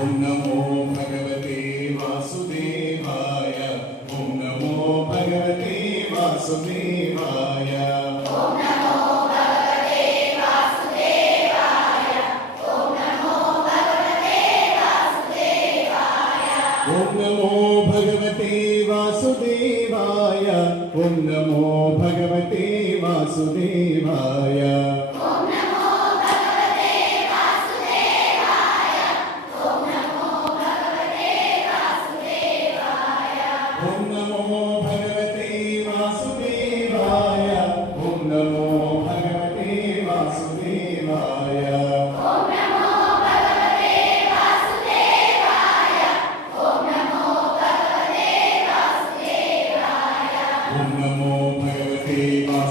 ॐ नमो भगवते वासुदेवाय ॐ नमो भगवते वासुदेवाय। ॐ नमो भगवते वासुदेवाय ॐ नमो भगवते वासुदेवाय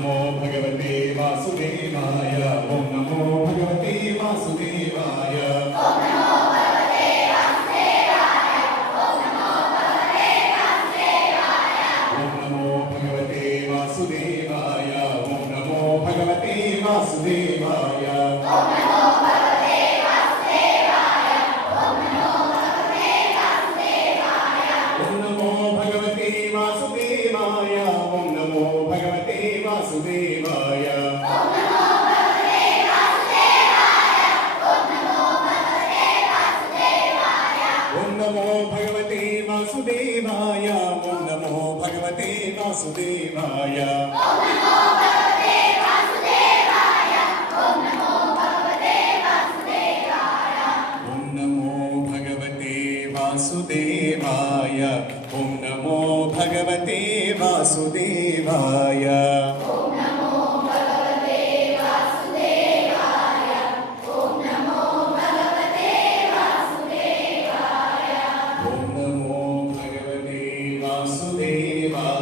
नमो भगवते वासुदेवाय ॐ नमो भगवते वासुदेवाय ॐ नमो भगवते वासुदेवाय ॐ नमो भगवते वासुदेवाय वासुदेवाय ॐ नमो भगवते वासुदेवाय ॐ नमो भगवते वासुदेवाय ॐ नमो भगवते वासुदेवाय वासुदेवा